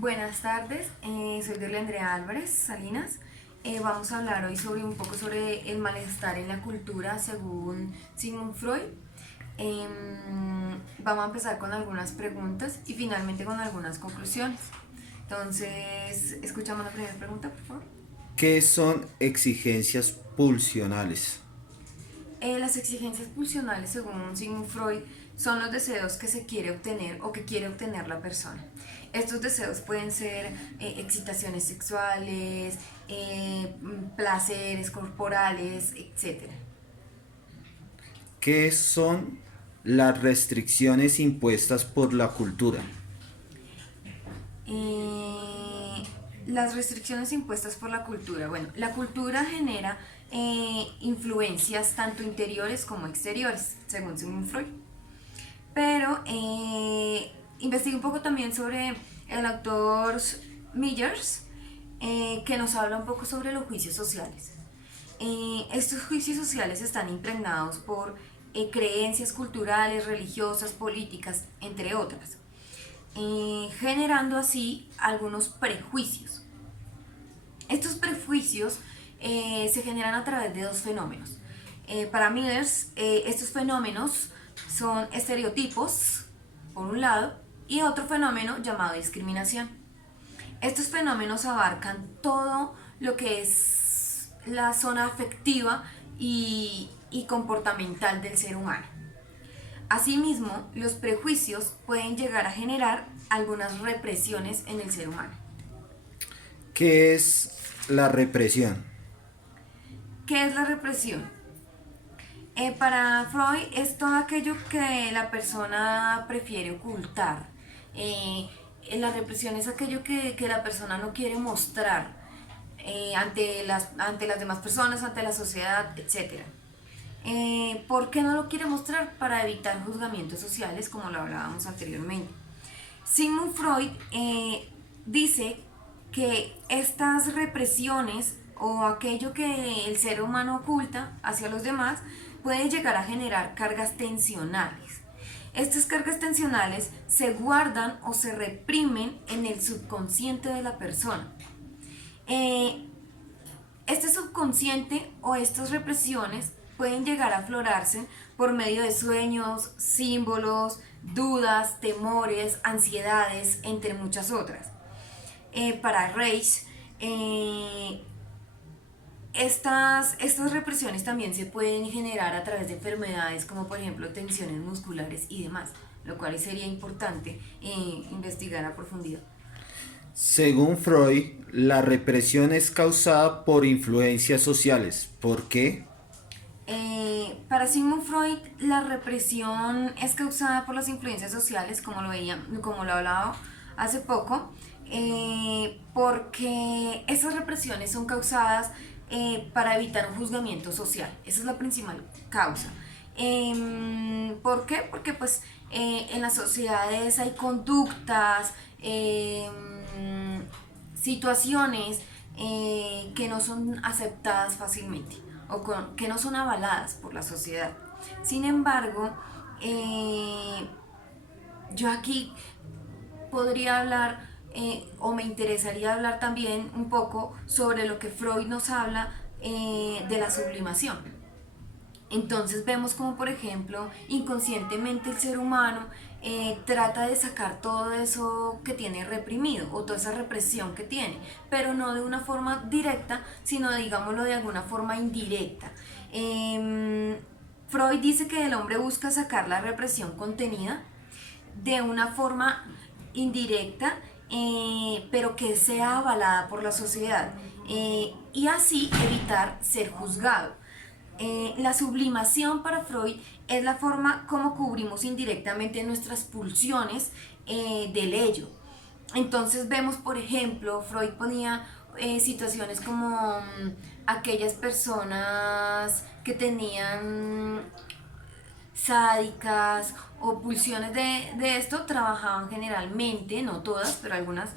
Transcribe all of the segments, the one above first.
Buenas tardes, soy Delia Andrea Álvarez Salinas. Vamos a hablar hoy sobre un poco sobre el malestar en la cultura según Sigmund Freud. Vamos a empezar con algunas preguntas y finalmente con algunas conclusiones. Entonces, escuchamos la primera pregunta, por favor. ¿Qué son exigencias pulsionales? Las exigencias pulsionales, según Sigmund Freud, son los deseos que se quiere obtener o que quiere obtener la persona. Estos deseos pueden ser excitaciones sexuales, placeres corporales, etc. ¿Qué son las restricciones impuestas por la cultura? Eh, las restricciones impuestas por la cultura. Bueno, la cultura genera influencias tanto interiores como exteriores, según Sigmund Freud. Pero investigué un poco también sobre el autor Millers, que nos habla un poco sobre los juicios sociales. Estos juicios sociales están impregnados por creencias culturales, religiosas, políticas, entre otras, generando así algunos prejuicios. Estos prejuicios se generan a través de dos fenómenos. Para Millers, estos fenómenos son estereotipos, por un lado, y otro fenómeno llamado discriminación. Estos fenómenos abarcan todo lo que es la zona afectiva y comportamental del ser humano. Asimismo, los prejuicios pueden llegar a generar algunas represiones en el ser humano. ¿Qué es la represión? ¿Qué es la represión? Para Freud es todo aquello que la persona prefiere ocultar. Eh, la represión es aquello que la persona no quiere mostrar ante las demás personas, ante la sociedad, etc. ¿Por qué no lo quiere mostrar? Para evitar juzgamientos sociales, como lo hablábamos anteriormente. Sigmund Freud dice que estas represiones o aquello que el ser humano oculta hacia los demás puede llegar a generar cargas tensionales. Estas cargas tensionales se guardan o se reprimen en el subconsciente de la persona. Eh, este subconsciente o estas represiones pueden llegar a aflorarse por medio de sueños, símbolos, dudas, temores, ansiedades, entre muchas otras. Para Reich, estas represiones también se pueden generar a través de enfermedades como por ejemplo tensiones musculares y demás, lo cual sería importante investigar a profundidad. Según Freud, la represión es causada por influencias sociales. ¿Por qué? Para Sigmund Freud, la represión es causada por las influencias sociales, como lo hablaba hace poco, porque esas represiones son causadas para evitar un juzgamiento social. Esa es la principal causa. ¿Por qué? Porque pues en las sociedades hay conductas, situaciones que no son aceptadas fácilmente que no son avaladas por la sociedad. Sin embargo, yo aquí podría hablar o me interesaría hablar también un poco sobre lo que Freud nos habla de la sublimación. Entonces vemos como por ejemplo inconscientemente el ser humano trata de sacar todo eso que tiene reprimido o toda esa represión que tiene, pero no de una forma directa, sino digámoslo de alguna forma indirecta. Freud dice que el hombre busca sacar la represión contenida de una forma indirecta, pero que sea avalada por la sociedad, y así evitar ser juzgado. La sublimación para Freud es la forma como cubrimos indirectamente nuestras pulsiones del ello. Entonces vemos, por ejemplo, Freud ponía situaciones como aquellas personas que tenían sádicas o pulsiones de esto, trabajaban generalmente, no todas, pero algunas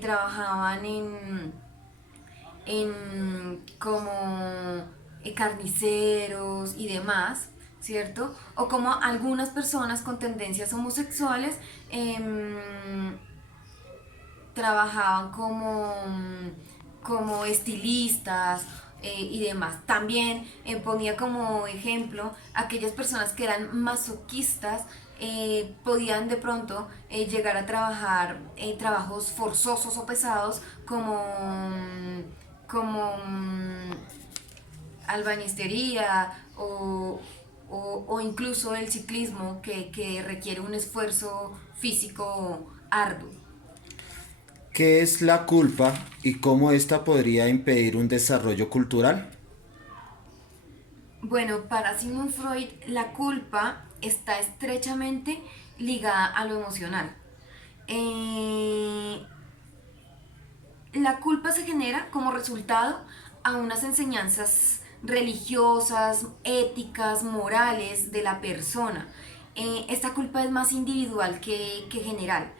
trabajaban en como carniceros y demás, ¿cierto? O como algunas personas con tendencias homosexuales trabajaban como estilistas y demás. También ponía como ejemplo aquellas personas que eran masoquistas, podían de pronto llegar a trabajar trabajos forzosos o pesados como albañistería o incluso el ciclismo que requiere un esfuerzo físico arduo. ¿Qué es la culpa y cómo ésta podría impedir un desarrollo cultural? Bueno, para Sigmund Freud la culpa está estrechamente ligada a lo emocional. Eh, la culpa se genera como resultado a unas enseñanzas religiosas, éticas, morales de la persona. Esta culpa es más individual que general.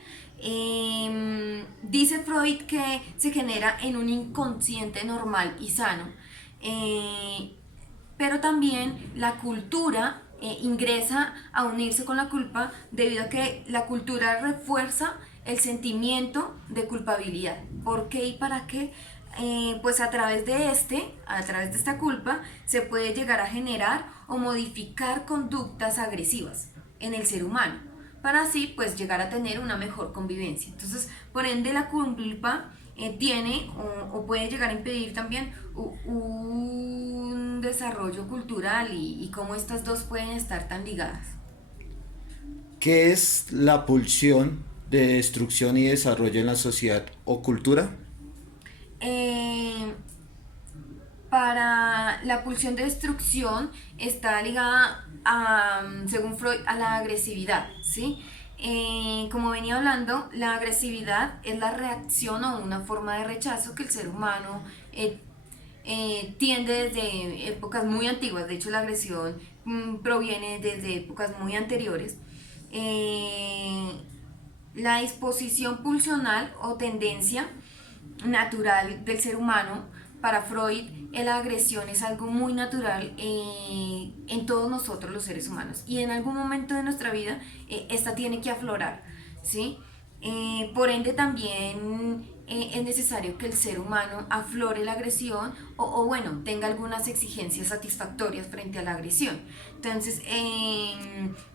Dice Freud que se genera en un inconsciente normal y sano. Eh, pero también la cultura ingresa a unirse con la culpa debido a que la cultura refuerza el sentimiento de culpabilidad. ¿Por qué y para qué? Pues a través de esta culpa, se puede llegar a generar o modificar conductas agresivas en el ser humano, para así pues llegar a tener una mejor convivencia. Entonces, por ende, la culpa tiene o puede llegar a impedir también un desarrollo cultural y cómo estas dos pueden estar tan ligadas. ¿Qué es la pulsión de destrucción y desarrollo en la sociedad o cultura? Eh, para la pulsión de destrucción está ligada según Freud, a la agresividad, ¿sí? Como venía hablando, la agresividad es la reacción o una forma de rechazo que el ser humano tiende desde épocas muy antiguas. De hecho, la agresión proviene desde épocas muy anteriores. Eh, la disposición pulsional o tendencia natural del ser humano, para Freud, la agresión es algo muy natural en todos nosotros los seres humanos y en algún momento de nuestra vida esta tiene que aflorar, ¿sí? Por ende también es necesario que el ser humano aflore la agresión bueno, tenga algunas exigencias satisfactorias frente a la agresión. Entonces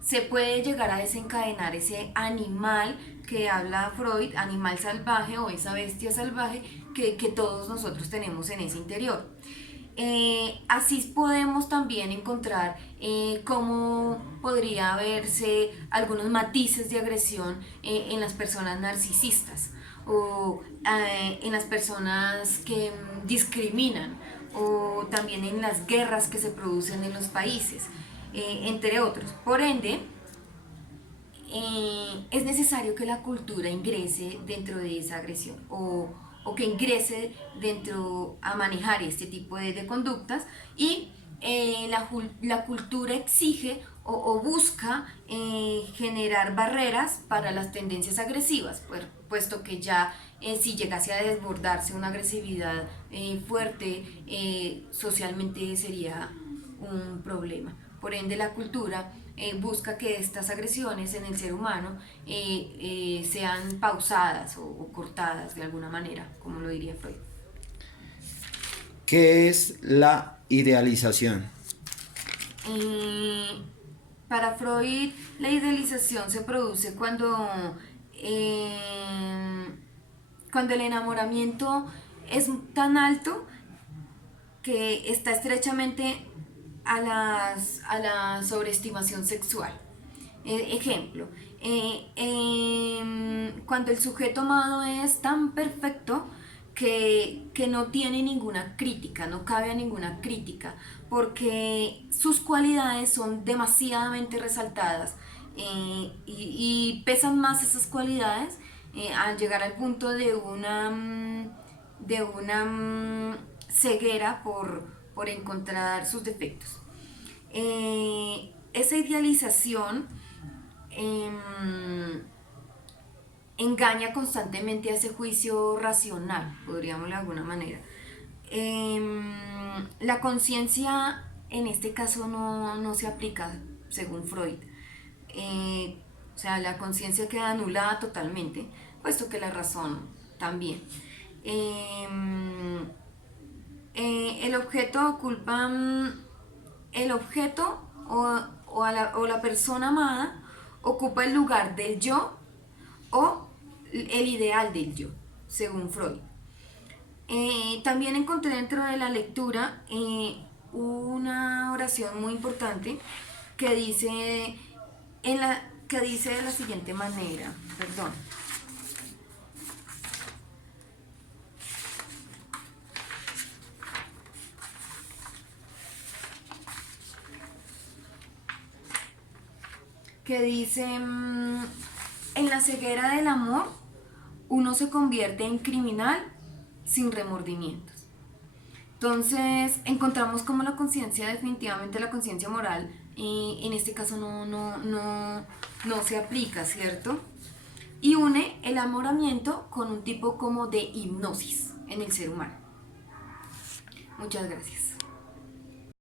se puede llegar a desencadenar ese animal que habla Freud, animal salvaje o esa bestia salvaje que todos nosotros tenemos en ese interior. Así podemos también encontrar cómo podría verse algunos matices de agresión en las personas narcisistas o en las personas que discriminan o también en las guerras que se producen en los países, entre otros. Por ende, es necesario que la cultura ingrese dentro de esa agresión o que ingrese dentro a manejar este tipo de conductas y la cultura exige o busca generar barreras para las tendencias agresivas, puesto que ya si llegase a desbordarse una agresividad fuerte, socialmente sería un problema. Por ende, la cultura busca que estas agresiones en el ser humano sean pausadas o cortadas de alguna manera, como lo diría Freud. ¿Qué es la idealización? Eh, para Freud, la idealización se produce cuando el enamoramiento es tan alto que está estrechamente a la sobreestimación sexual. Ejemplo, cuando el sujeto amado es tan perfecto que no tiene ninguna crítica, no cabe a ninguna crítica, porque sus cualidades son demasiadamente resaltadas y pesan más esas cualidades al llegar al punto de una ceguera por encontrar sus defectos. Esa idealización eh, engaña constantemente a ese juicio racional, podríamos de alguna manera. La conciencia en este caso no se aplica según Freud. O sea, la conciencia queda anulada totalmente, puesto que la razón también. El objeto ocupa, el objeto o la persona amada ocupa el lugar del yo o el ideal del yo, según Freud. También encontré dentro de la lectura una oración muy importante que dice, que dice de la siguiente manera, perdón. Que dice, en la ceguera del amor, uno se convierte en criminal sin remordimientos. Entonces encontramos como la conciencia, definitivamente la conciencia moral, en este caso no se aplica, ¿cierto? Y une el enamoramiento con un tipo como de hipnosis en el ser humano. Muchas gracias.